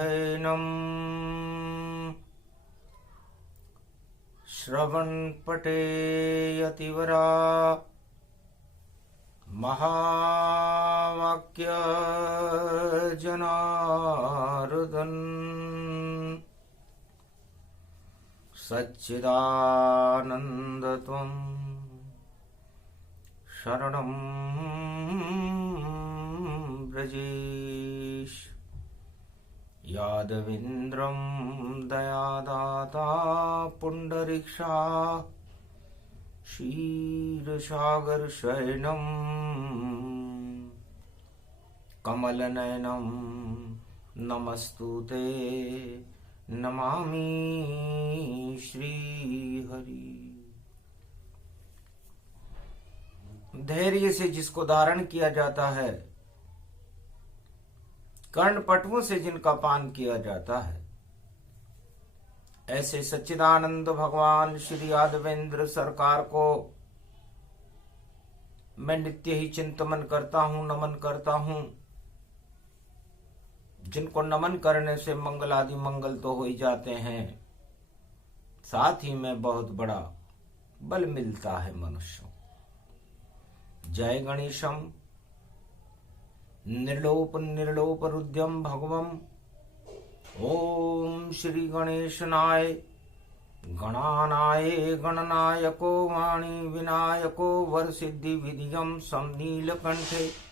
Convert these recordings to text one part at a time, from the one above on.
शयनम् श्रवणपटे यतिवरा महावाक्य जनार्दन सच्चिदानंद त्वं शरणं व्रजेश यादवेन्द्रं दयादाता पुंडरीक्षा क्षीरसागर शयनं कमलनयनं नमस्तुते नमामि श्रीहरि। धैर्य से जिसको धारण किया जाता है, कर्णपटुओं से जिनका पान किया जाता है, ऐसे सच्चिदानंद भगवान श्री यादवेंद्र सरकार को मैं नित्य ही चिंतन करता हूं, नमन करता हूं। जिनको नमन करने से मंगल आदि मंगल तो हो ही जाते हैं, साथ ही में बहुत बड़ा बल मिलता है मनुष्यों। जय गणेशम निर्लोप निर्लोप रुद्रम भगवम। ओम श्री गणेशनाय गणानाय गणनायको वाणी विनायको वरसिद्धि विधियम समनीलकंठे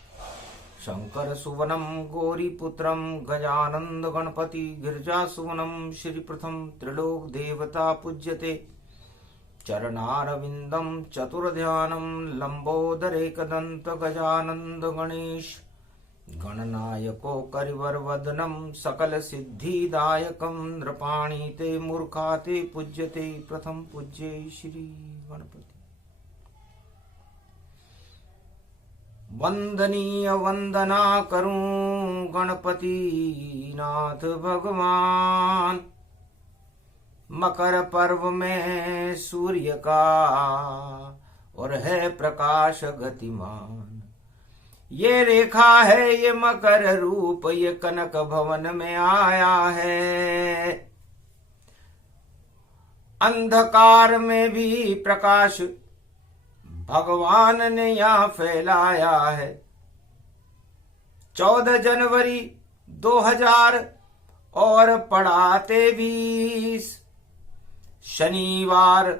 शंकर सुवनम गौरीपुत्रम गजानंद गणपति गिरिजा सुवनम श्री प्रथम त्रिलोक देवता पूज्यते चरणारविंदम चतुर्ध्यानम लंबोदरेकदंत गजानंद गणेश गणनायको करिवर वदनम सकल सिद्धिदायकम नृपाणी ते मूर्खा ते पूज्यते प्रथम पूज्ये श्री गणपति। वंदनीय वंदना करूं गणपति नाथ भगवान। मकर पर्व में सूर्य का और है प्रकाश गतिमान। ये रेखा है ये मकर रूप, ये कनक भवन में आया है। अंधकार में भी प्रकाश भगवान ने यहाँ फैलाया है। 14 जनवरी 2000 और पढ़ाते 20 शनिवार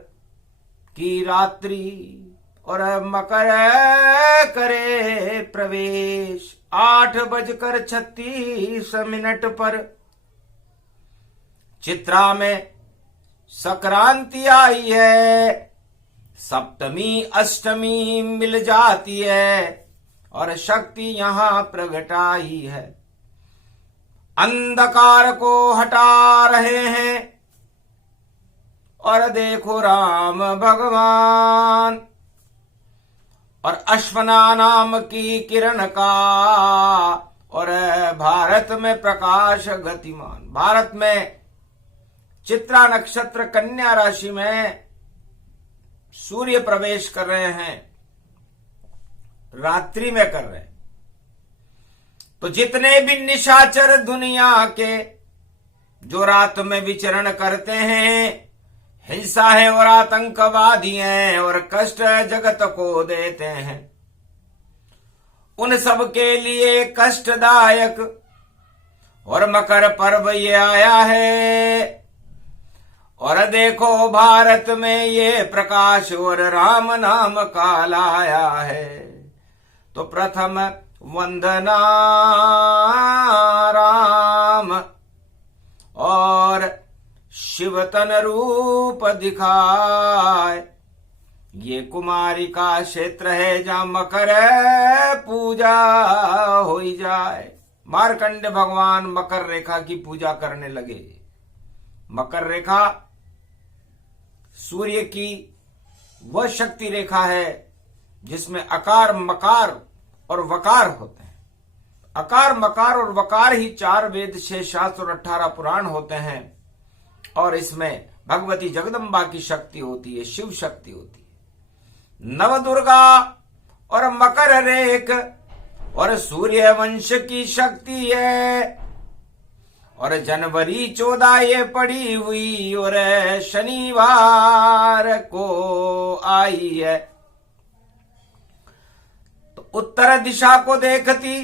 की रात्रि और मकर करे प्रवेश 8:36 पर। चित्रा में संक्रांति आई है, सप्तमी अष्टमी मिल जाती है और शक्ति यहाँ प्रगट आई है। अंधकार को हटा रहे हैं और देखो राम भगवान। और अश्वना नाम की किरण का और भारत में प्रकाश गतिमान। भारत में चित्रा नक्षत्र कन्या राशि में सूर्य प्रवेश कर रहे हैं, रात्रि में कर रहे हैं। तो जितने भी निशाचर दुनिया के जो रात में विचरण करते हैं, हिंसा है और आतंकवादी हैं और कष्ट जगत को देते हैं, उन सब के लिए कष्टदायक और मकर पर्व ये आया है। और देखो भारत में ये प्रकाश और राम नाम का लाया है। तो प्रथम वंदना राम और शिव तन रूप दिखाए। ये कुमारी का क्षेत्र है जहां मकर पूजा हो जाए। मार्कंड भगवान मकर रेखा की पूजा करने लगे। मकर रेखा सूर्य की वह शक्ति रेखा है जिसमें अकार मकार और वकार होते हैं। अकार मकार और वकार ही 4 वेद 6 शास्त्र और 18 पुराण होते हैं। और इसमें भगवती जगदम्बा की शक्ति होती है, शिव शक्ति होती है। नवदुर्गा और मकर रेख और सूर्य वंश की शक्ति है। और जनवरी 14 ये पड़ी हुई और शनिवार को आई है। तो उत्तर दिशा को देखती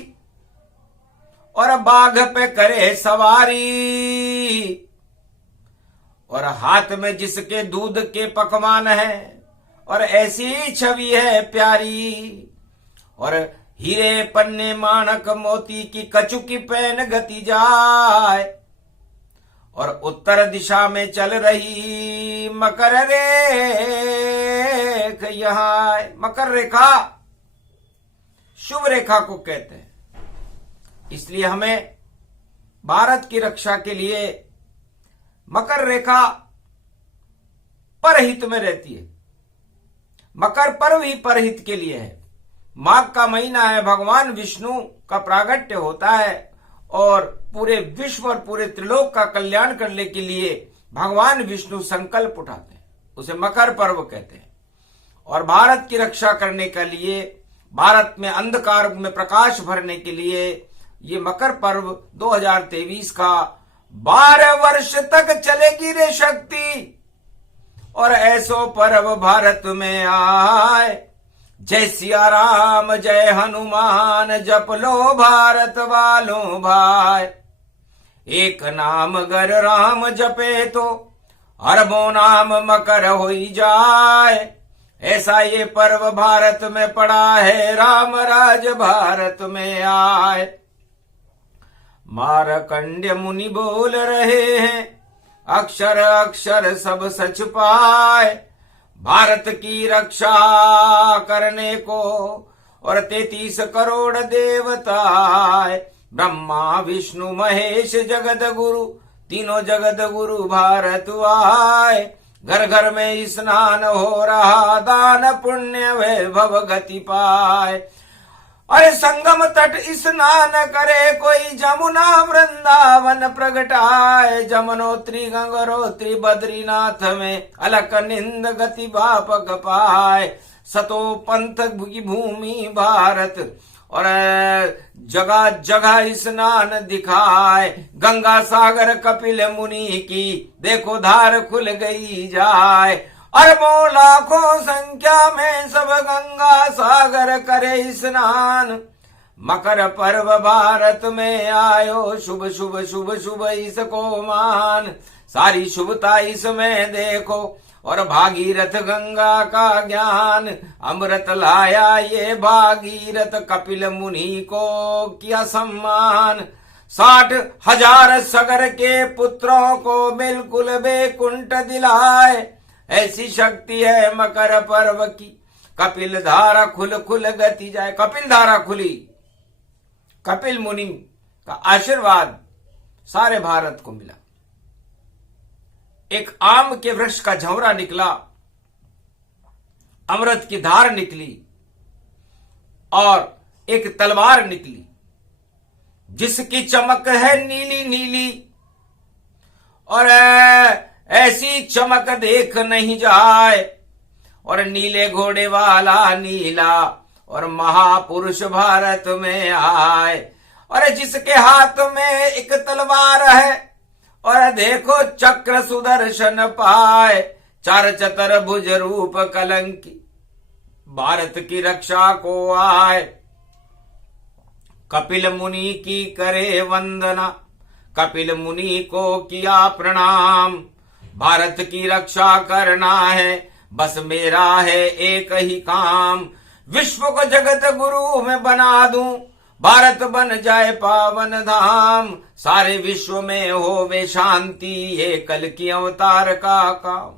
और बाघ पे करे सवारी, और हाथ में जिसके दूध के पकवान है और ऐसी छवि है प्यारी, और हीरे पन्ने माणक मोती की कचुकी पहन गति जाए, और उत्तर दिशा में चल रही मकर रेखा यहां। मकर रेखा शुभ रेखा को कहते हैं, इसलिए हमें भारत की रक्षा के लिए मकर रेखा परहित में रहती है। मकर पर्व ही परहित के लिए है। माघ का महीना है, भगवान विष्णु का प्रागट्य होता है और पूरे विश्व और पूरे त्रिलोक का कल्याण करने के लिए भगवान विष्णु संकल्प उठाते हैं, उसे मकर पर्व कहते हैं। और भारत की रक्षा करने के लिए, भारत में अंधकार में प्रकाश भरने के लिए ये मकर पर्व 2023 का 12 वर्ष तक चलेगी रे शक्ति। और ऐसो पर्व भारत में आए, जय सिया राम जय हनुमान, जप लो भारत वालों भाई। एक नाम गर राम जपे तो अरबों नाम मकर होई जाए, ऐसा ये पर्व भारत में पड़ा है, राम राज भारत में आए। मारकंड्य मुनि बोल रहे हैं, अक्षर अक्षर सब सच पाए, भारत की रक्षा करने को और 33 करोड़ देवता, ब्रह्मा विष्णु महेश जगत गुरु, तीनों जगत गुरु भारत आए। घर घर में स्नान हो रहा, दान पुण्य वैभव गति पाए। अरे संगम तट स्नान करे कोई, जमुना वृंदावन प्रगटाए, जमनोत्री गंगोत्री बद्रीनाथ में अलक निंद गति बापक पाए। सतो पंथ की भूमि भारत और जगह जगह स्नान दिखाए, गंगा सागर कपिल मुनि की देखो धार खुल गई जाए। अरबों लाखों संख्या में सब गंगा सागर करे स्नान, मकर पर्व भारत में आयो, शुभ शुभ शुभ शुभ इसको मान। सारी शुभता इसमें देखो और भागीरथ गंगा का ज्ञान, अमृत लाया ये भागीरथ, कपिल मुनि को किया सम्मान। 60,000 सगर के पुत्रों को बिल्कुल बेकुंठ दिलाए, ऐसी शक्ति है मकर पर्व की, कपिल धारा खुल खुल गति जाए। कपिल धारा खुली, कपिल मुनि का आशीर्वाद सारे भारत को मिला। एक आम के वृक्ष का झौरा निकला, अमृत की धार निकली और एक तलवार निकली जिसकी चमक है नीली नीली, और ऐसी चमक देख नहीं जाए। और नीले घोड़े वाला नीला और महापुरुष भारत में आए, और जिसके हाथ में एक तलवार है और देखो चक्र सुदर्शन पाए, चार चतर भुज रूप कलंकी भारत की रक्षा को आए। कपिल मुनि की करे वंदना, कपिल मुनि को किया प्रणाम, भारत की रक्षा करना है बस मेरा है एक ही काम। विश्व को जगत गुरु में बना दूं, भारत बन जाए पावन धाम, सारे विश्व में होवे शांति, ये कल की अवतार का काम।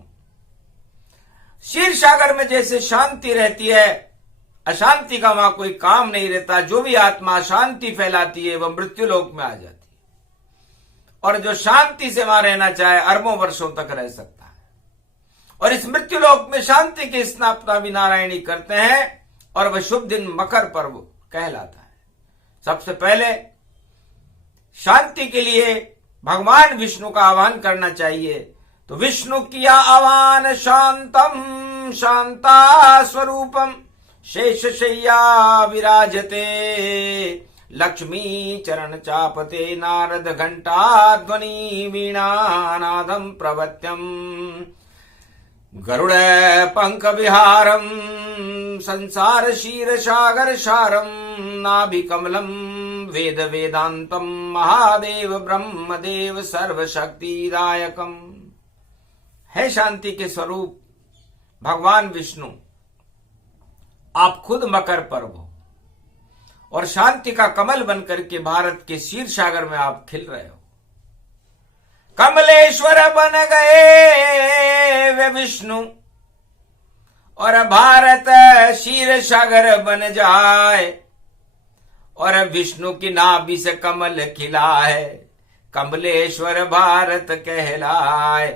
क्षीर सागर में जैसे शांति रहती है, अशांति का वहां कोई काम नहीं रहता। जो भी आत्मा शांति फैलाती है वह मृत्यु लोक में आ जाती है, और जो शांति से वहां रहना चाहे अरबों वर्षों तक रह सकता है। और इस मृत्यु लोक में शांति की स्थापना भी नारायणी करते हैं, और वह शुभ दिन मकर पर्व कहलाता है। सबसे पहले शांति के लिए भगवान विष्णु का आह्वान करना चाहिए। तो विष्णु किया आह्वान, शांतम शांता स्वरूपम शेष शय्या विराजते, लक्ष्मी चरण चापते नारद घंटा ध्वनि वीणा नादम प्रवत्यम गरुड़ पंख विहारम संसार शीर सागर सारम नाभि कमलम वेद वेदांतम महादेव ब्रह्मदेव सर्वशक्तिदायकम। है शांति के स्वरूप भगवान विष्णु, आप खुद मकर पर्व हो और शांति का कमल बनकर के भारत के क्षीर सागर में आप खिल रहे हो। कमलेश्वर बन गए वे विष्णु और भारत क्षीर सागर बन जाए, और विष्णु की नाभि से कमल खिला है, कमलेश्वर भारत कहलाए।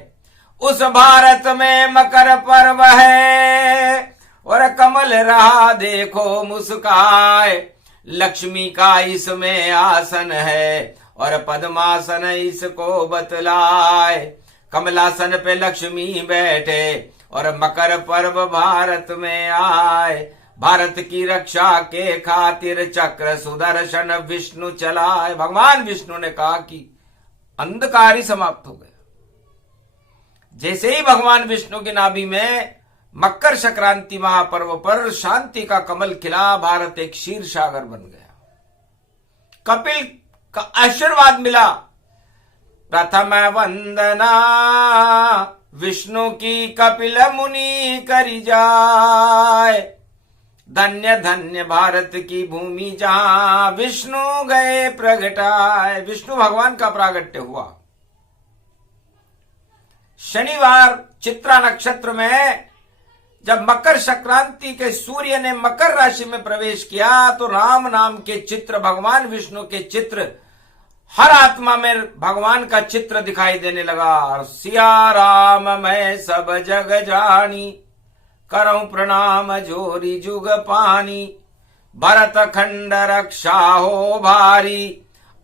उस भारत में मकर पर्व है और कमल रहा देखो मुस्काए। लक्ष्मी का इसमें आसन है और पद्मासन इसको बतलाए। कमलासन पे लक्ष्मी बैठे और मकर पर्व भारत में आए। भारत की रक्षा के खातिर चक्र सुदर्शन विष्णु चलाए। भगवान विष्णु ने कहा कि अंधकार ही समाप्त हो गया। जैसे ही भगवान विष्णु की नाभि में मकर संक्रांति महापर्व पर शांति का कमल खिला, भारत एक क्षीर सागर बन गया। कपिल का आशीर्वाद मिला। प्रथम वंदना विष्णु की कपिल मुनि करी जाए। धन्य धन्य भारत की भूमि जहां विष्णु गए प्रगटाए। विष्णु भगवान का प्रागट्य हुआ। शनिवार चित्रा नक्षत्र में जब मकर संक्रांति के सूर्य ने मकर राशि में प्रवेश किया तो राम नाम के चित्र, भगवान विष्णु के चित्र, हर आत्मा में भगवान का चित्र दिखाई देने लगा। सिया राम मैं सब जग जानी, करऊं प्रणाम जोरी जुग पानी। भरत खंड रक्षा हो भारी,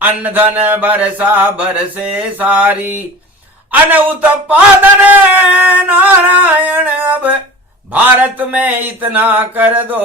अन्न धन बरसा बरसे सारी। अन उत्पादन नारायण अब भारत में इतना कर दो।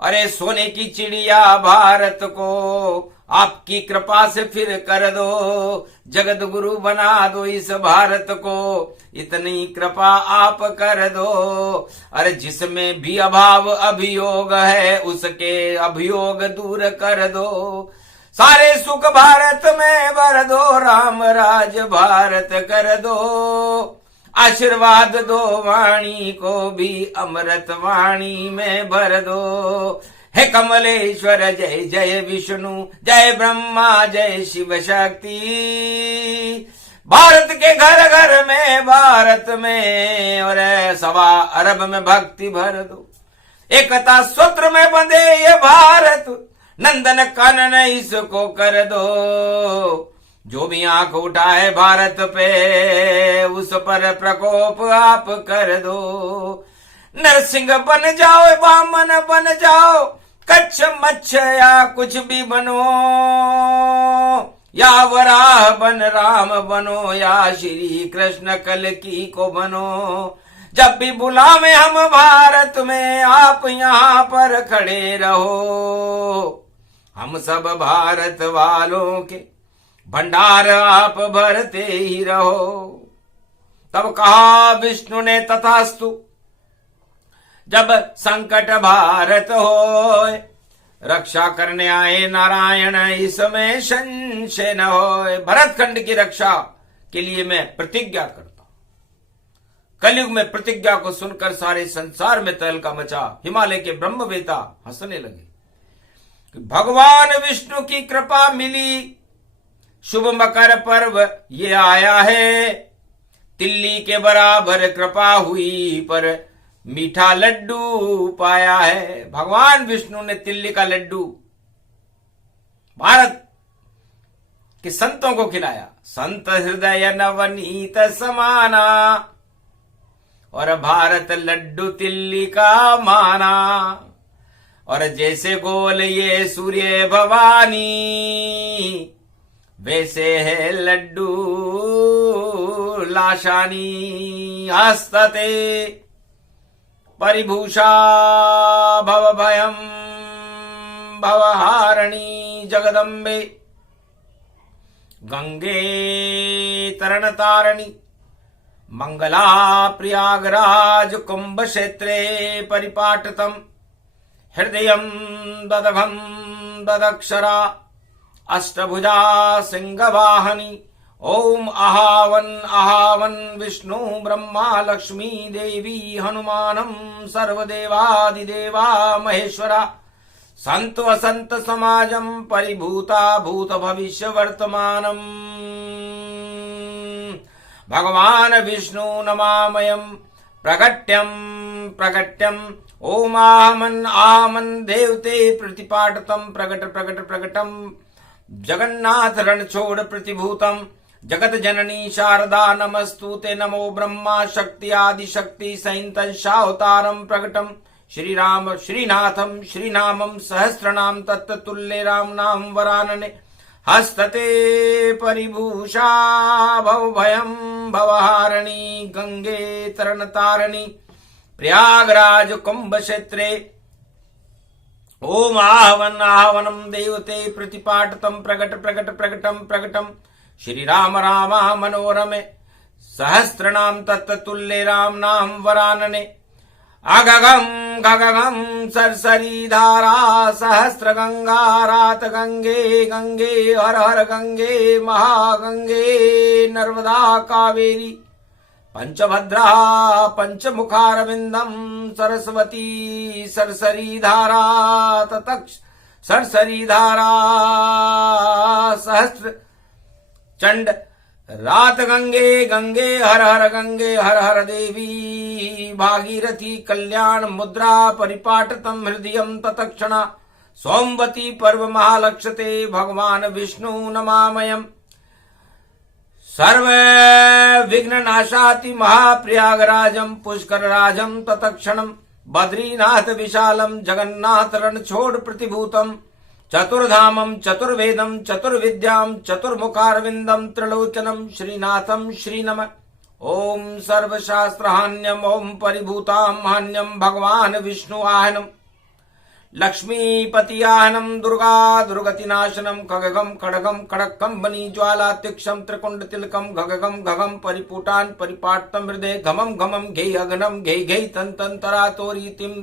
अरे सोने की चिड़िया भारत को आपकी कृपा से फिर कर दो। जगत गुरु बना दो इस भारत को, इतनी कृपा आप कर दो। अरे जिसमें भी अभाव अभियोग है उसके अभियोग दूर कर दो। सारे सुख भारत में भर दो, राम राज भारत कर दो। आशीर्वाद दो वाणी को भी अमृत वाणी में भर दो। हे कमलेश्वर जय जय विष्णु, जय ब्रह्मा जय शिव शक्ति। भारत के घर घर में, भारत में और 1.25 अरब में भक्ति भर दो। एकता सूत्र में बंधे ये भारत, नंदन कानन इसको कर दो। जो भी आंख उठाए भारत पे उस पर प्रकोप आप कर दो। नरसिंह बन जाओ, वामन बन जाओ, कच्छ मच्छ या कुछ भी बनो। या वराह बन राम बनो, या श्री कृष्ण कल्कि को बनो। जब भी बुलावे हम भारत में आप यहाँ पर खड़े रहो। हम सब भारत वालों के भंडार आप भरते ही रहो। तब कहा विष्णु ने तथास्तु। जब संकट भारत होए, रक्षा करने आए नारायण इसमें संशय न होए। भरत खंड की रक्षा के लिए मैं प्रतिज्ञा करता हूं। कलयुग में प्रतिज्ञा को सुनकर सारे संसार में तहलका मचा। हिमालय के ब्रह्मवेता हंसने लगे। भगवान विष्णु की कृपा मिली, शुभ मकर पर्व ये आया है। तिल्ली के बराबर कृपा हुई पर मीठा लड्डू पाया है। भगवान विष्णु ने तिल्ली का लड्डू भारत के संतों को खिलाया। संत हृदय नवनीत समाना और भारत लड्डू तिल्ली का माना। और जैसे गोल ये सूर्य भवानी, वैसे है लड्डू लाशानी। हस्तते परिभूषा भव भयम भवहारिणी जगदम्बे गंगे तरणतारिणी मंगला प्रयागराज कुंभ क्षेत्रे परिपाटितम् हृदयं ददघं ददक्षरा अष्टभुजा सिंहवाहनी ओम आहावन आहावन विष्णु ब्रह्मा लक्ष्मी देवी हनुमानं सर्वदेवादिदेवा महेश्वरा संत वसंत समाजं परिभूता भूत भविष्य वर्तमानम् भगवान विष्णु नमामयम् प्रगट्यं प्रगट्यम् ओम आहमन आहमन देवते प्रतिपाटितं प्रगट प्रगट प्रगटम् जगन्नाथ रणछोड़ प्रतिभूतम् जगत जननी शारदा नमस्तुते नमो ब्रह्मा शक्ति आदि शक्ति सहिंतंशावतारम् प्रकटम् श्रीराम श्रीनाथम् श्रीनामम् सहस्रनाम तत्तुल्ये राम नाम वरानने हस्तते परिभूषा भवभयम् भवहारिणी गंगे तरणतारिणी प्रयागराज कुंभ क्षेत्रे ओम आहवन आहवनम देवते प्रतिपाटितं प्रगट प्रगट प्रगटम प्रगटम श्री राम रामा मनोरमे सहस्रनाम तत्तुल्ये राम नाम वरानने अगगम गगगम सरसरी धारा सहस्र गंगा रात गंगे गंगे हर हर गंगे महागंगे नर्मदा कावेरी पंचभद्रा पंचमुखारविंदम सरस्वती सरसरी धारा ततक्ष सरसरी धारा सहस्र चंड रात गंगे गंगे हर हर देवी भागीरथी कल्याण मुद्रा परिपाटितं हृदयं तत्क्षणा सोमवती पर्व महालक्ष्यते भगवान विष्णु नमामयम् सर्व विघ्न नाशाति महाप्रयागराजं पुष्करराजं तत्क्षणम् बद्रीनाथ विशालम जगन्नाथ रणछोड़ प्रतिभूतम् चतुर्धामं चतुर्वेदं चतुर्विद्यां चतुर्मुखारविंदं त्रिलोचनं श्रीनाथं श्रीनम ओम सर्वशास्त्रहान्यम ओम परिभूतां हान्यम भगवान विष्णु आहनम लक्ष्मीपति आहनम दुर्गा दुर्गतिनाशनम खगगम खड़गम खड़क्कम बनी ज्वाला तिक्षम त्रिकुंड तिलकम घगगम घगम परिपुटान परिपाटतम हृदय घमम घमम घे अगनम घे घे तन तंतरा तोरीतिम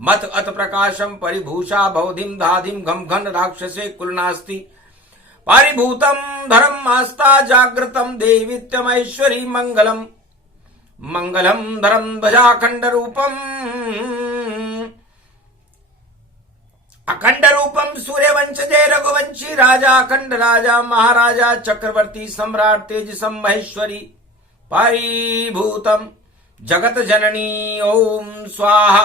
मत अत प्रकाशम परिभूषा भवधिम धाधिम घम घन राक्षसे कुलनास्ति परिभूतम धर्म आस्था जागृतम देवीत्यमैश्वरी मंगलम मंगलम धर्म ध्वजाखंड रूपम अखंड रूपम सूर्यवंशजे रघुवंशी राजा अखंड राजा महाराजा चक्रवर्ती सम्राट तेजसम महेश्वरी परिभूतम जगत जननी ओम स्वाहा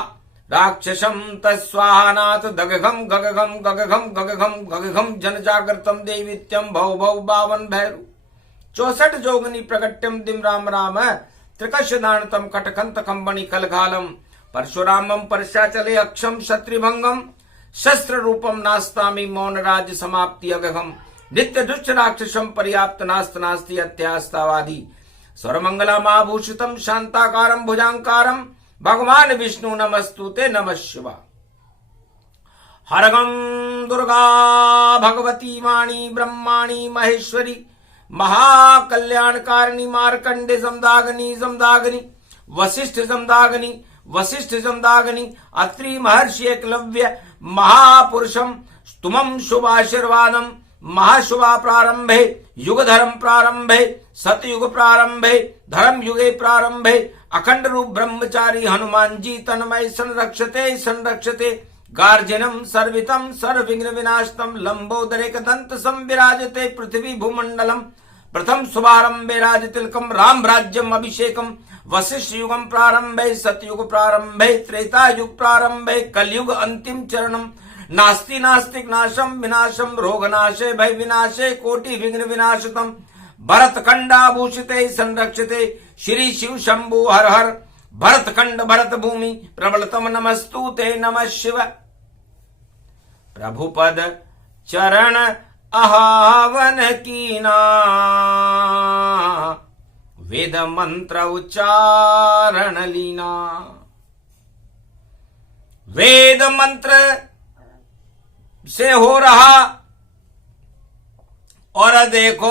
राक्षसम तस्वाहानाथ दगघम गगघम गगघम गगघम गगघम जन जागृतम देवीत्यम भव भव बावन भैरु 64 जोगनी प्रगट्यम दिम राम राम त्रिकश दानतम कटकंत कंबनी कलघालम परशुरामम परशाचले अक्षम शत्रुभंगम शस्त्र रूपम नास्तामि मौन राज्य समाप्ति अगघम नित्य दुष्ट राक्षसम पर्याप्त नास्त नास्ति अत्यास्तावादी सर्वमंगलामाभूषितम शांताकारम भुजांकारम भगवान विष्णु नमस्तुते नमः शिवा हरगम दुर्गा भगवती वाणी ब्रह्माणी महेश्वरी महाकल्याणकारिणी मार्कंडे समदागनी समदागनी वशिष्ठ समदागनी वशिष्ठ समदागनी अत्रि महर्षि एकलव्य महापुरुषम तुमं शुभाशीर्वादम महाशुभा प्रारंभे युग धर्म प्रारंभे सतयुग प्रारंभे धर्म युगे प्रारंभे अखंड रूप ब्रह्मचारी हनुमान जी तन्मय संरक्षते संरक्षते गार्जनम सर्वितम सर्वविघ्न विनाशतम लंबोदरेक दंत संविराजते पृथ्वी भूमंडलम प्रथम शुभारंभे राजतिलकम राम राज्यम अभिषेकम वशिष्ठ युगम प्रारंभे सतयुग प्रारंभे त्रेता युग प्रारंभे कलयुग अंतिम चरणम नास्ति नास्तिक नाशम विनाशम रोग नाशे भय विनाशे कोटि विघ्न विनाशतम भरत खंडाभूषिते संरक्षिते श्री शिव शंभु हर हर भरत खंड भरत भूमि प्रबलतम नमस्तुते नमः शिव प्रभुपद चरण आहावन कीना वेद मंत्र उच्चारण लीना वेद मंत्र से हो रहा। और देखो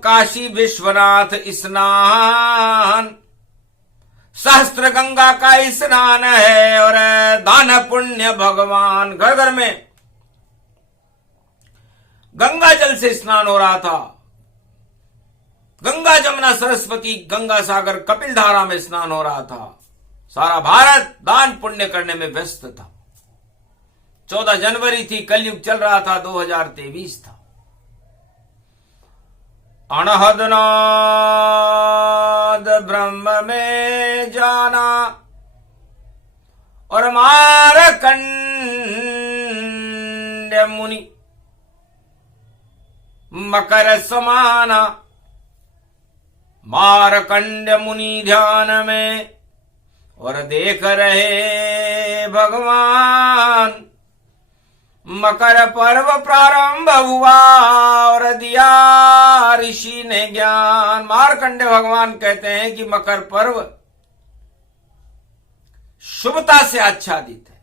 काशी विश्वनाथ स्नान, सहस्त्र गंगा का स्नान है और दान पुण्य भगवान। घर घर में गंगा जल से स्नान हो रहा था। गंगा जमुना सरस्वती गंगा सागर कपिल धारा में स्नान हो रहा था। सारा भारत दान पुण्य करने में व्यस्त था। 14 जनवरी थी, कलयुग चल रहा था, 2023 था। अनहद नाद ब्रह्म में जाना और मारकंड मुनि मकर समाना। मारकंड मुनि ध्यान में और देख रहे भगवान। मकर पर्व प्रारंभ हुआ और दिया ऋषि ने ज्ञान। मार्कंड भगवान कहते हैं कि मकर पर्व शुभता से आच्छादित है।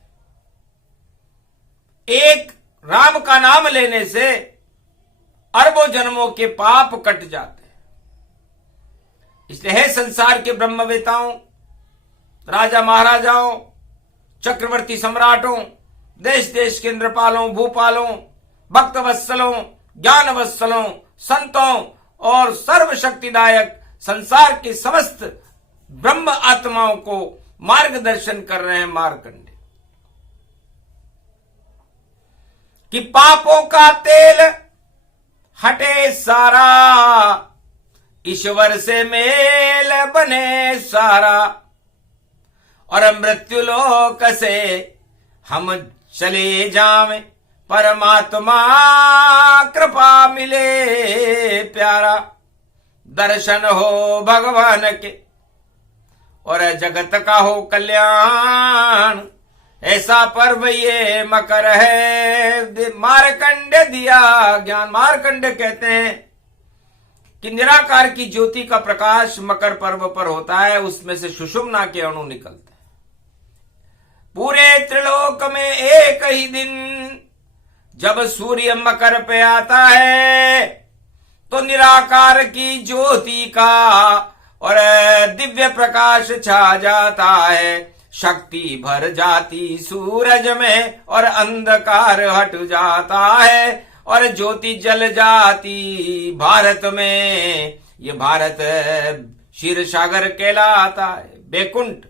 एक राम का नाम लेने से अरबों जन्मों के पाप कट जाते हैं। इसलिए है संसार के ब्रह्मवेताओं, राजा महाराजाओं, चक्रवर्ती सम्राटों, देश देश के इंद्रपालों, भूपालों, भक्त वत्सलों, ज्ञान वत्सलों, संतों और सर्वशक्तिदायक संसार के समस्त ब्रह्म आत्माओं को मार्गदर्शन कर रहे हैं मार्कंडे कि पापों का तेल हटे सारा, ईश्वर से मेल बने सारा और मृत्यु लोक से हम चले जावें, परमात्मा कृपा मिले प्यारा। दर्शन हो भगवान के और जगत का हो कल्याण, ऐसा पर्व ये मकर है। मार्कंड दिया ज्ञान। मार्कंड कहते हैं कि निराकार की ज्योति का प्रकाश मकर पर्व पर होता है, उसमें से सुषुम्ना के अणु निकलते हैं। पूरे त्रिलोक में एक ही दिन जब सूर्य मकर पे आता है तो निराकार की ज्योति का और दिव्य प्रकाश छा जाता है। शक्ति भर जाती सूरज में और अंधकार हट जाता है और ज्योति जल जाती भारत में। ये भारत क्षीर सागर कहलाता है। बैकुंठ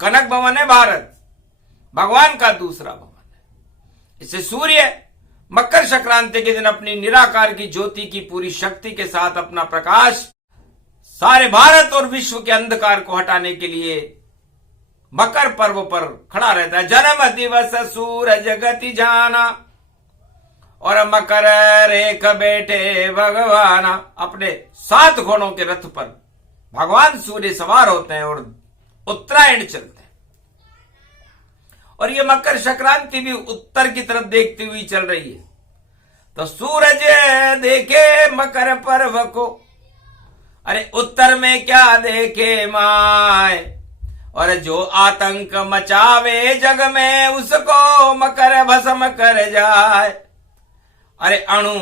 कनक भवन है भारत, भगवान का दूसरा भवन है। इससे सूर्य मकर संक्रांति के दिन अपनी निराकार की ज्योति की पूरी शक्ति के साथ अपना प्रकाश सारे भारत और विश्व के अंधकार को हटाने के लिए मकर पर्व पर खड़ा रहता है। जन्म दिवस सूरज गति जाना और मकर रेख बैठे भगवाना। अपने 7 घोड़ों के रथ पर भगवान सूर्य सवार होते हैं और उत्तरायण चलते हैं। और ये मकर संक्रांति भी उत्तर की तरफ देखती हुई चल रही है। तो सूरज देखे मकर पर्व को, अरे उत्तर में क्या देखे माय, और जो आतंक मचावे जग में उसको मकर भस्म कर जाए। अरे अणु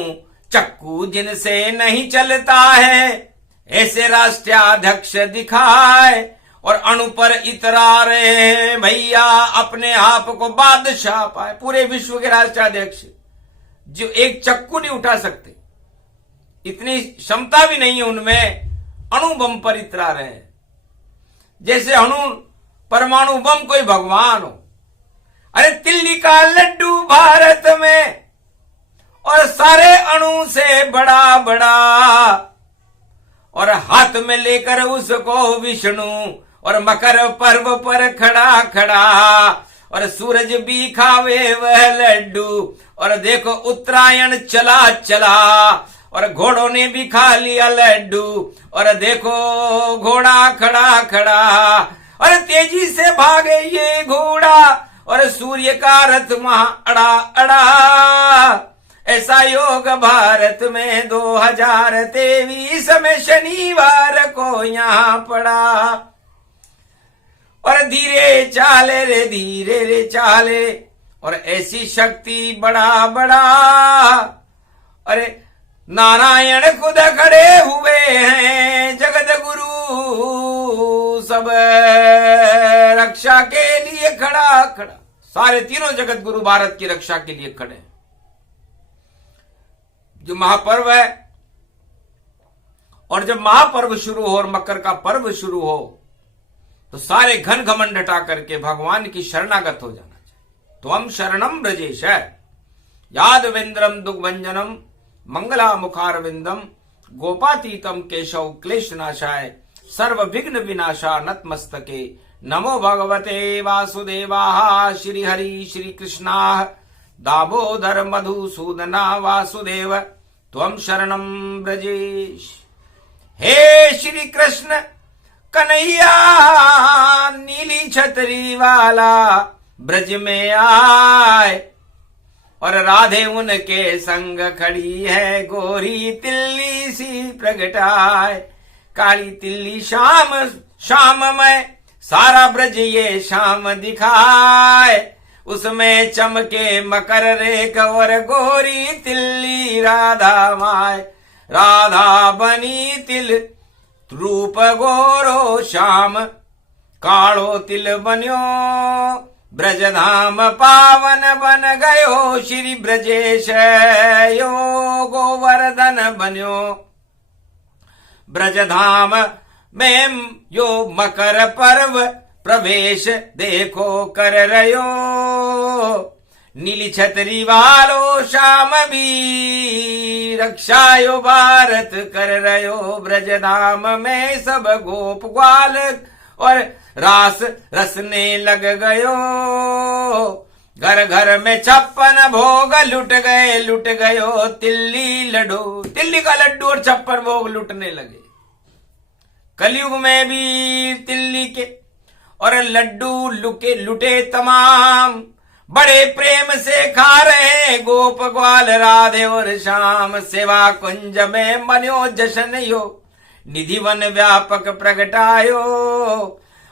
चक्कू जिनसे नहीं चलता है ऐसे राष्ट्राध्यक्ष दिखाए, और अणु पर इतरा रहे भैया अपने आप को बादशाह पाए। पूरे विश्व के राष्ट्राध्यक्ष जो एक चक्कू नहीं उठा सकते, इतनी क्षमता भी नहीं है उनमें, अणु बम पर इतरा रहे हैं। जैसे अणु परमाणु बम कोई भगवान हो। अरे तिल्ली का लड्डू भारत में और सारे अणु से बड़ा बड़ा, और हाथ में लेकर उसको विष्णु और मकर पर्व पर खड़ा खड़ा, और सूरज भी खावे वह लड्डू। और देखो उत्तरायण चला चला और घोड़ों ने भी खा लिया लड्डू, और देखो घोड़ा खड़ा खड़ा और तेजी से भागे ये घोड़ा, और सूर्य का रथ वहां अड़ा अड़ा। ऐसा योग भारत में 2023 में शनिवार को यहां पड़ा। और धीरे चाले रे धीरे रे चाले, और ऐसी शक्ति बड़ा बड़ा, अरे नारायण खुद खड़े हुए हैं, जगत गुरु सब रक्षा के लिए खड़ा खड़ा। सारे तीनों जगत गुरु भारत की रक्षा के लिए खड़े हैं। जो महापर्व है, और जब महापर्व शुरू हो और मकर का पर्व शुरू हो तो सारे घन घमंड हटा करके भगवान की शरणागत हो जाना चाहिए। तो हम शरणम ब्रजेश यादवेंद्रम दुग्भंजनम मंगला मुखारविंदम गोपातीतम केशव क्लेश नाशाय सर्व विघ्न विनाशा नतमस्तके नमो भगवते वासुदेवाः श्री हरि श्री कृष्णा दामोदर मधुसूदना वासुदेव त्वं शरणम ब्रजेश। हे श्री कृष्ण कन्हैया नीली छतरी वाला ब्रज में आए, और राधे उनके संग खड़ी है गोरी तिल्ली सी प्रगटाए। काली तिल्ली शाम शाम में सारा ब्रज ये शाम दिखाए, उसमें चमके मकर रेख और गोरी तिल्ली राधा माय। राधा बनी तिल रूप गोरो श्याम, कालो तिल बन्यो ब्रजधाम पावन बन गयो श्री ब्रजेश यो गोवर्धन बन्यो। ब्रजधाम में यो मकर पर्व प्रवेश देखो कर रयो, नीली छतरी वालो शाम भी रक्षायो भारत कर रयो। ब्रजधाम में सब गोप ग्वाल और रास रसने लग गयो, घर घर में 56 भोग लुट गयो तिल्ली लड्डू। तिल्ली का लड्डू और 56 भोग लुटने लगे। कलयुग में भी तिल्ली के और लड्डू लुटे तमाम, बड़े प्रेम से खा रहे गोप ग्वाल राधे और श्याम। सेवा कुंज में मन्यो जशन यो, निधि वन व्यापक प्रगटायो,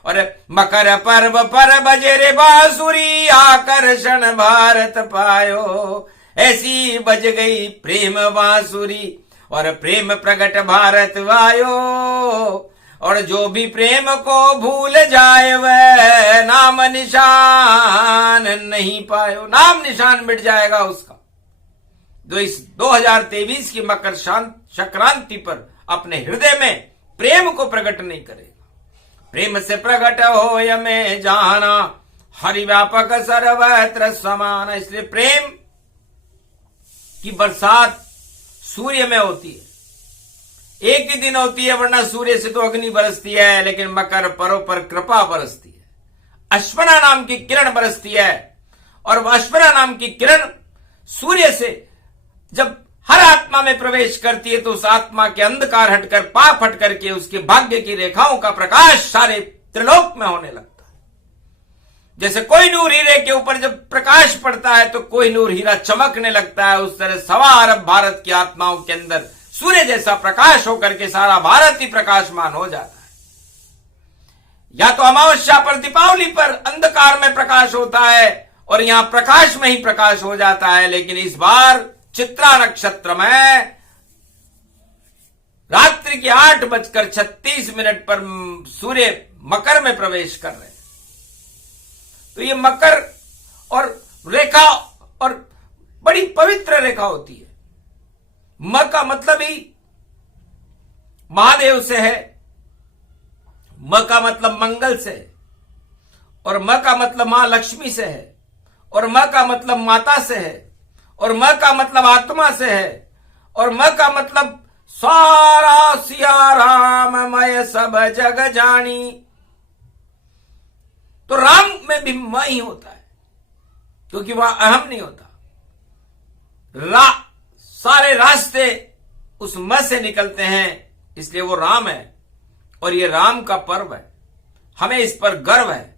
और मकर पर्व पर बजे रे बांसुरी आकर्षण भारत पायो। ऐसी बज गई प्रेम बांसुरी और प्रेम प्रगट भारत आयो। और जो भी प्रेम को भूल जाए वह नाम निशान नहीं पायो, नाम निशान मिट जाएगा उसका। जो इस 2023 की मकर संक्रांति पर अपने हृदय में प्रेम को प्रकट नहीं करेगा। प्रेम से प्रकट हो यमे जाना, हरि व्यापक सर्वत्र समान। इसलिए प्रेम की बरसात सूर्य में होती है, एक ही दिन होती है, वरना सूर्य से तो अग्नि बरसती है, लेकिन मकर पर्व पर कृपा बरसती है। अश्वना नाम की किरण बरसती है, और वह अश्वना नाम की किरण सूर्य से जब हर आत्मा में प्रवेश करती है तो उस आत्मा के अंधकार हटकर, पाप हट करके उसके भाग्य की रेखाओं का प्रकाश सारे त्रिलोक में होने लगता है। जैसे कोई नूर हीरे के ऊपर जब प्रकाश पड़ता है तो कोई नूर हीरा चमकने लगता है, उस तरह 1.25 अरब भारत की आत्माओं के अंदर सूर्य जैसा प्रकाश होकर के सारा भारत ही प्रकाशमान हो जाता है। या तो अमावस्या पर, दीपावली पर अंधकार में प्रकाश होता है और यहां प्रकाश में ही प्रकाश हो जाता है, लेकिन इस बार चित्रा नक्षत्र में रात्रि के 8:36 पर सूर्य मकर में प्रवेश कर रहे हैं। तो ये मकर और रेखा और बड़ी पवित्र रेखा होती है। म का मतलब ही महादेव से है, म का मतलब मंगल से है, और म का मतलब मां लक्ष्मी से है, और म का मतलब माता से है, और म का मतलब आत्मा से है, और म का मतलब सारा सिया राममय सब जग जानी। तो राम में भी म ही होता है, क्योंकि वह अहम नहीं होता। सारे रास्ते उस म से निकलते हैं, इसलिए वो राम है, और ये राम का पर्व है। हमें इस पर गर्व है।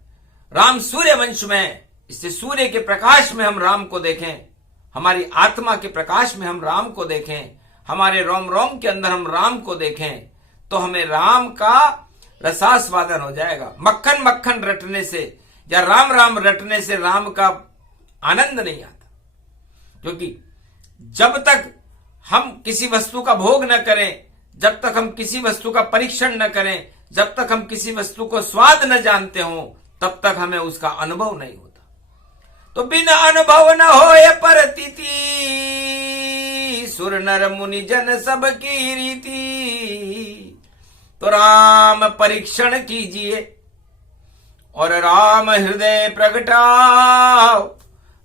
राम सूर्य वंश में, इससे सूर्य के प्रकाश में हम राम को देखें, हमारी आत्मा के प्रकाश में हम राम को देखें, हमारे रोम रोम के अंदर हम राम को देखें, तो हमें राम का रसास्वादन हो जाएगा। मक्खन मक्खन रटने से या राम राम रटने से राम का आनंद नहीं आता। क्योंकि जब तक हम किसी वस्तु का भोग न करें, जब तक हम किसी वस्तु का परीक्षण न करें, जब तक हम किसी वस्तु को स्वाद न जानते हो, तब तक हमें उसका अनुभव नहीं होता। तो बिना अनुभव न होए परतीति, सुर नर मुनि जन सब की रीति। तो राम परीक्षण कीजिए और राम हृदय प्रगटाओ,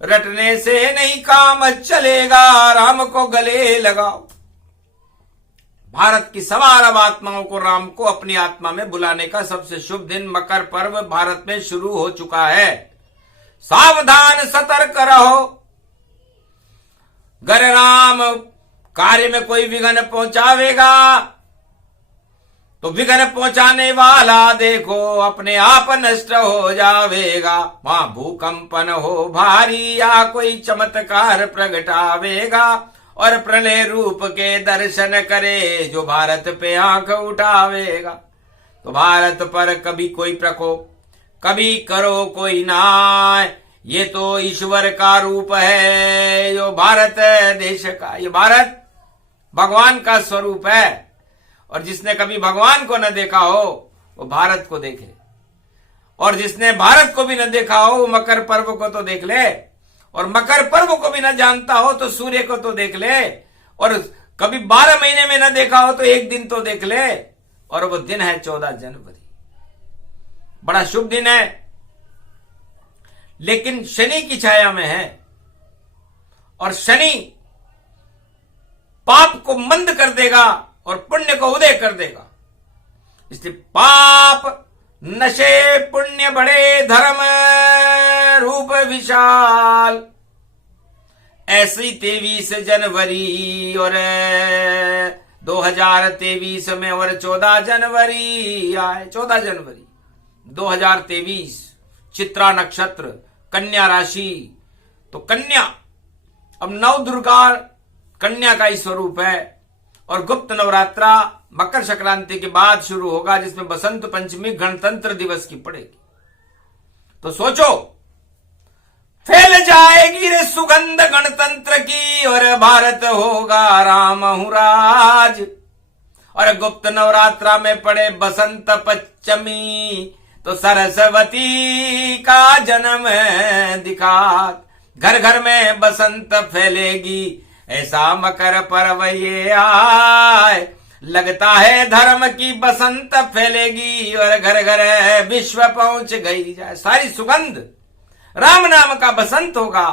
रटने से नहीं काम चलेगा, राम को गले लगाओ। भारत की सवार आत्माओं को राम को अपनी आत्मा में बुलाने का सबसे शुभ दिन मकर पर्व भारत में शुरू हो चुका है। सावधान सतर्क रहो, गर राम कार्य में कोई विघ्न पहुंचावेगा तो विघ्न पहुंचाने वाला देखो अपने आप नष्ट हो जावेगा। वहां भूकंपन हो भारी या कोई चमत्कार प्रगटावेगा, और प्रलय रूप के दर्शन करे जो भारत पे आंख उठावेगा। तो भारत पर कभी कोई प्रकोप, कभी करो कोई नाय, ये तो ईश्वर का रूप है जो भारत देश का। ये भारत भगवान का स्वरूप है, और जिसने कभी भगवान को न देखा हो वो भारत को देखे, और जिसने भारत को भी न देखा हो वो मकर पर्व को तो देख ले, और मकर पर्व को भी न जानता हो तो सूर्य को तो देख ले, और कभी 12 महीने में न देखा हो तो एक दिन तो देख ले, और वो दिन है 14 जनवरी। बड़ा शुभ दिन है, लेकिन शनि की छाया में है, और शनि पाप को मंद कर देगा और पुण्य को उदय कर देगा। इसलिए पाप नशे पुण्य बड़े, धर्म रूप विशाल, ऐसी 23 जनवरी और 2023 में और 14 जनवरी आए। 14 जनवरी 2023 चित्रा नक्षत्र, कन्या राशि। तो कन्या अब नव दुर्गा कन्या का ही स्वरूप है, और गुप्त नवरात्रा मकर संक्रांति के बाद शुरू होगा, जिसमें बसंत पंचमी गणतंत्र दिवस की पड़ेगी। तो सोचो, फैल जाएगी रे सुगंध गणतंत्र की, और भारत होगा रामहु राज। और गुप्त नवरात्रा में पड़े बसंत पंचमी, तो सरस्वती का जन्म दिखात, घर घर में बसंत फैलेगी, ऐसा मकर पर्व ये आए। लगता है धर्म की बसंत फैलेगी, और घर घर विश्व पहुंच गई जाए। सारी सुगंध राम नाम का बसंत होगा,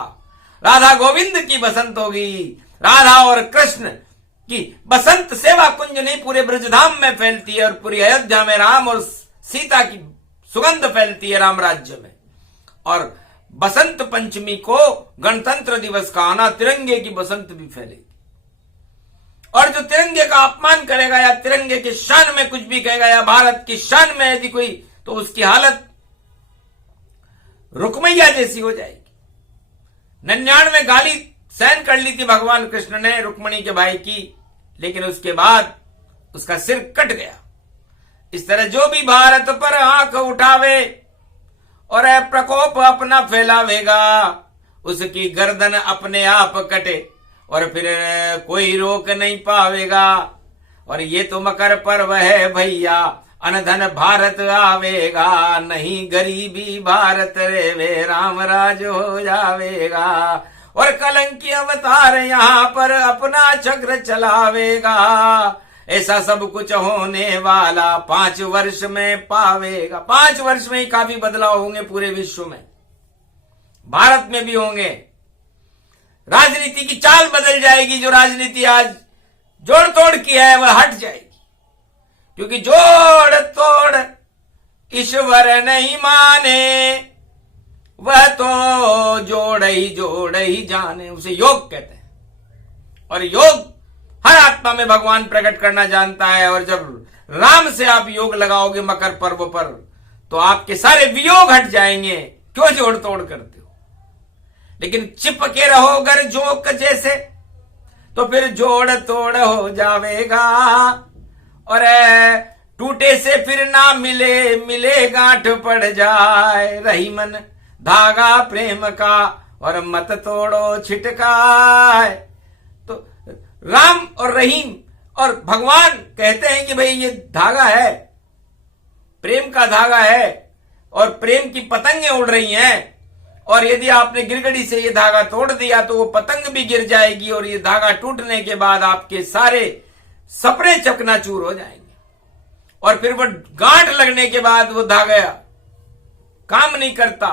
राधा गोविंद की बसंत होगी, राधा और कृष्ण की बसंत सेवा कुंज नहीं पूरे ब्रजधाम में फैलती है, और पूरी अयोध्या में राम और सीता की सुगंध फैलती है राम राज्य में। और बसंत पंचमी को गणतंत्र दिवस का आना, तिरंगे की बसंत भी फैलेगी। और जो तिरंगे का अपमान करेगा या तिरंगे के शान में कुछ भी कहेगा या भारत की शान में यदि कोई, तो उसकी हालत रुकमैया जैसी हो जाएगी। 99 गाली सहन कर ली थी भगवान कृष्ण ने रुक्मणी के भाई की, लेकिन उसके बाद उसका सिर कट गया। इस तरह जो भी भारत पर आंख उठावे और प्रकोप अपना फैलावेगा, उसकी गर्दन अपने आप कटे, और फिर कोई रोक नहीं पावेगा। और ये तो मकर पर्व है भैया, अनधन भारत आवेगा, नहीं गरीबी भारत रे वे राम राज हो जावेगा। और कलंकी अवतार यहाँ पर अपना चक्र चलावेगा, ऐसा सब कुछ होने वाला 5 वर्ष में पावेगा। 5 वर्ष में ही काफी बदलाव होंगे पूरे विश्व में, भारत में भी होंगे। राजनीति की चाल बदल जाएगी, जो राजनीति आज जोड़ तोड़ की है वह हट जाएगी, क्योंकि जोड़ तोड़ ईश्वर नहीं माने, वह तो जोड़ ही जाने, उसे योग कहते हैं। और योग हर आत्मा में भगवान प्रकट करना जानता है, और जब राम से आप योग लगाओगे मकर पर्व पर, तो आपके सारे वियोग हट जाएंगे। क्यों जोड़ तोड़ करते हो? लेकिन चिपके रहो अगर जोक जैसे, तो फिर जोड़ तोड़ हो जावेगा। और टूटे से फिर ना मिले, मिले गांठ पड़ जाए, रही मन धागा प्रेम का और मत तोड़ो छिटकाए। तो राम और रहीम और भगवान कहते हैं कि भाई ये धागा है, प्रेम का धागा है और प्रेम की पतंगें उड़ रही हैं, और यदि आपने गिरगड़ी से ये धागा तोड़ दिया तो वो पतंग भी गिर जाएगी और ये धागा टूटने के बाद आपके सारे सपने चकनाचूर हो जाएंगे, और फिर वो गांठ लगने के बाद वो धागा काम नहीं करता।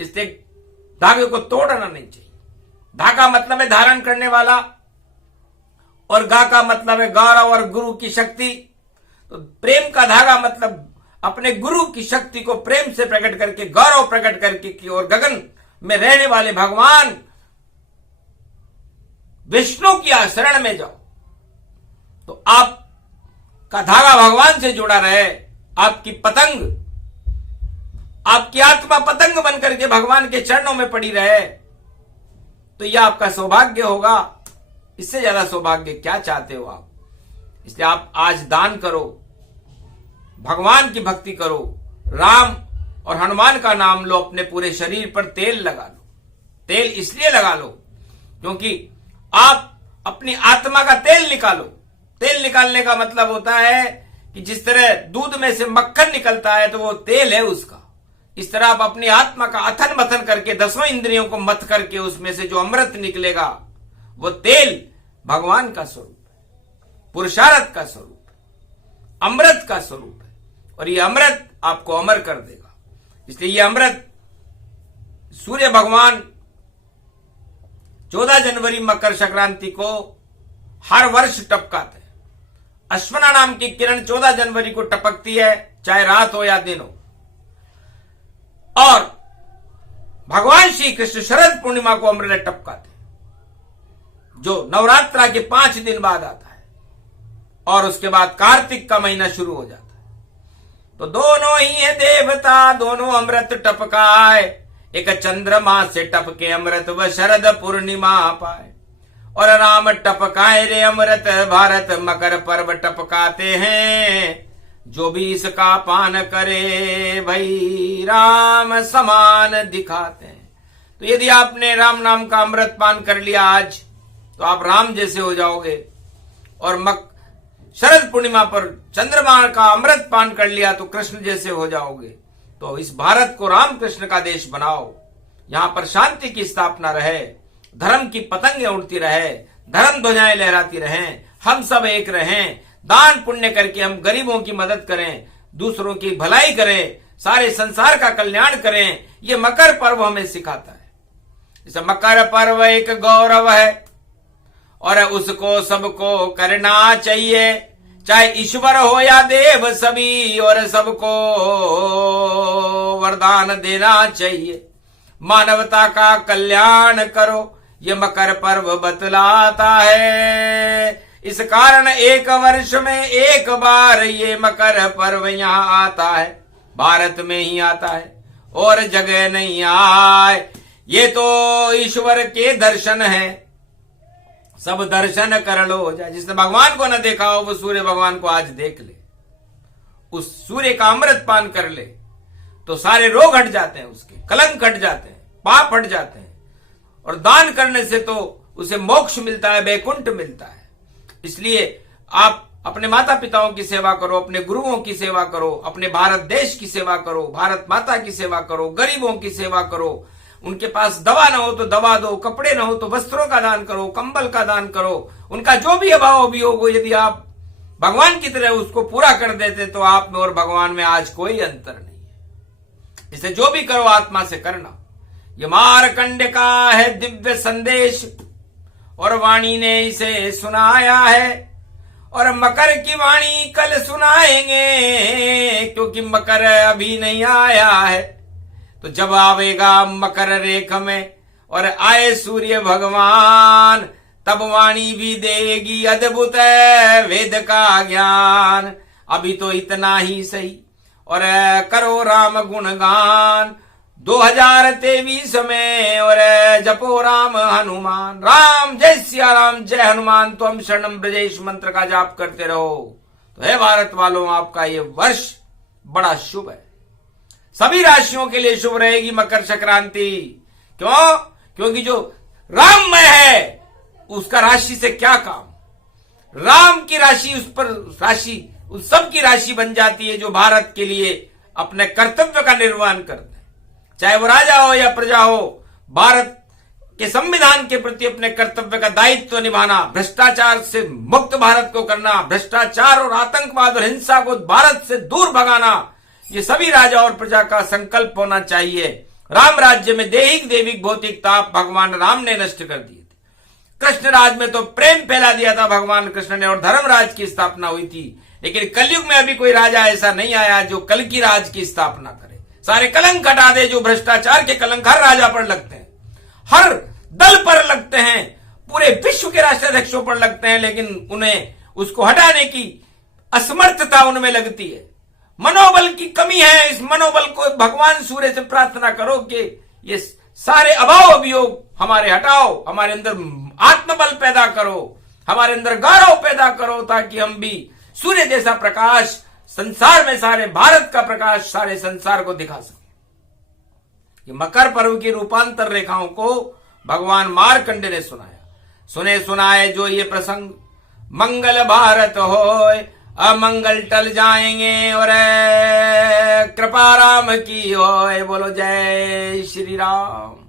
इसलिए धागे को तोड़ना नहीं चाहिए। धागा मतलब है धारण करने वाला, और गा का मतलब है गौरव और गुरु की शक्ति। तो प्रेम का धागा मतलब अपने गुरु की शक्ति को प्रेम से प्रकट करके, गौरव प्रकट करके कि और गगन में रहने वाले भगवान विष्णु की शरण में जाओ, तो आपका धागा भगवान से जुड़ा रहे, आपकी पतंग, आपकी आत्मा पतंग बनकर के भगवान के चरणों में पड़ी रहे, तो यह आपका सौभाग्य होगा। इससे ज्यादा सौभाग्य क्या चाहते हो आप? इसलिए आप आज दान करो, भगवान की भक्ति करो, राम और हनुमान का नाम लो, अपने पूरे शरीर पर तेल लगा लो। तेल इसलिए लगा लो क्योंकि आप अपनी आत्मा का तेल निकालो। तेल निकालने का मतलब होता है कि जिस तरह दूध में से मक्खन निकलता है तो वो तेल है उसका, इस तरह आप अपनी आत्मा का अथन मथन करके, 10 इंद्रियों को मथ करके उसमें से जो अमृत निकलेगा वो तेल भगवान का स्वरूप है, पुरुषार्थ का स्वरूप है, अमृत का स्वरूप है, और ये अमृत आपको अमर कर देगा। इसलिए ये अमृत सूर्य भगवान 14 जनवरी मकर संक्रांति को हर वर्ष टपकाते हैं। अश्वना नाम की किरण 14 जनवरी को टपकती है, चाहे रात हो या दिन हो। और भगवान श्री कृष्ण शरद पूर्णिमा को अमृत टपकाते हैं, जो नवरात्रा के 5 दिन बाद आता है, और उसके बाद कार्तिक का महीना शुरू हो जाता है। तो दोनों ही है देवता, दोनों अमृत टपकाए, एक चंद्रमा से टपके अमृत व शरद पूर्णिमा पाए। और राम टपकाए रे अमृत, भारत मकर पर्व टपकाते हैं, जो भी इसका पान करे भई राम समान दिखाते हैं। तो यदि आपने राम नाम का अमृत पान कर लिया आज, तो आप राम जैसे हो जाओगे। और शरद पूर्णिमा पर चंद्रमा का अमृत पान कर लिया तो कृष्ण जैसे हो जाओगे। तो इस भारत को राम कृष्ण का देश बनाओ, यहां पर शांति की स्थापना रहे, धर्म की पतंगें उड़ती रहे, धर्म ध्वजाएं लहराती रहें, हम सब एक रहें, दान पुण्य करके हम गरीबों की मदद करें, दूसरों की भलाई करें, सारे संसार का कल्याण करें। ये मकर पर्व हमें सिखाता है। इस मकर पर्व एक गौरव है और उसको सबको करना चाहिए, चाहे ईश्वर हो या देव सभी, और सबको वरदान देना चाहिए। मानवता का कल्याण करो, ये मकर पर्व बतलाता है। इस कारण एक वर्ष में एक बार ये मकर पर्व यहाँ आता है, भारत में ही आता है और जगह नहीं आए। ये तो ईश्वर के दर्शन है, सब दर्शन कर लो। जिसने भगवान को न देखा हो वो सूर्य भगवान को आज देख ले, उस सूर्य का अमृत पान कर ले, तो सारे रोग हट जाते हैं, उसके कलंक हट जाते हैं, पाप हट जाते हैं। और दान करने से तो उसे मोक्ष मिलता है, वैकुंठ मिलता है। इसलिए आप अपने माता पिताओं की सेवा करो, अपने गुरुओं की सेवा करो, अपने भारत देश की सेवा करो, भारत माता की सेवा करो, गरीबों की सेवा करो। उनके पास दवा ना हो तो दवा दो, कपड़े ना हो तो वस्त्रों का दान करो, कंबल का दान करो। उनका जो भी अभाव अभियोग हो, यदि आप भगवान की तरह उसको पूरा कर देते तो आप में और भगवान में आज कोई अंतर नहीं है। इसे जो भी करो आत्मा से करना। ये मारकंड का है दिव्य संदेश और वाणी ने इसे सुनाया है, और मकर की वाणी कल सुनाएंगे, क्योंकि मकर अभी नहीं आया है। तो जब आवेगा मकर रेख में और आए सूर्य भगवान, तब वाणी भी देगी अद्भुत वेद का ज्ञान। अभी तो इतना ही सही और करो राम गुणगान 2023 में, और जपो राम हनुमान। राम जय सिया राम, जय हनुमान त्वम शरणम ब्रजेश मंत्र का जाप करते रहो। तो हे भारत वालों, आपका ये वर्ष बड़ा शुभ है। सभी राशियों के लिए शुभ रहेगी मकर संक्रांति। क्यों? क्योंकि जो राममय है उसका राशि से क्या काम। राम की राशि उस सब की राशि बन जाती है जो भारत के लिए अपने कर्तव्य का निर्वहन करते हैं, चाहे वो राजा हो या प्रजा हो। भारत के संविधान के प्रति अपने कर्तव्य का दायित्व निभाना, भ्रष्टाचार से मुक्त भारत को करना, भ्रष्टाचार और आतंकवाद और हिंसा को भारत से दूर भगाना, ये सभी राजा और प्रजा का संकल्प होना चाहिए। राम राज्य में दैहिक दैविक भौतिक ताप भगवान राम ने नष्ट कर दिए थे। कृष्ण राज में तो प्रेम फैला दिया था भगवान कृष्ण ने और धर्मराज की स्थापना हुई थी। लेकिन कलयुग में अभी कोई राजा ऐसा नहीं आया जो कल की राज की स्थापना करे, सारे कलंक हटा दे। जो भ्रष्टाचार के कलंक हर राजा पर लगते हैं, हर दल पर लगते हैं, पूरे विश्व के राष्ट्राध्यक्षों पर लगते हैं, लेकिन उन्हें उसको हटाने की असमर्थता उनमें लगती है। मनोबल की कमी है। इस मनोबल को भगवान सूर्य से प्रार्थना करो कि ये सारे अभाव अभियोग हमारे हटाओ, हमारे अंदर आत्मबल पैदा करो, हमारे अंदर गौरव पैदा करो, ताकि हम भी सूर्य जैसा प्रकाश संसार में, सारे भारत का प्रकाश सारे संसार को दिखा सके। ये मकर पर्व की रूपांतर रेखाओं को भगवान मार्कंडे ने सुनाया। सुने सुनाए जो ये प्रसंग, मंगल भारत होए अमंगल टल जाएंगे और कृपा राम की होए। बोलो जय श्री राम।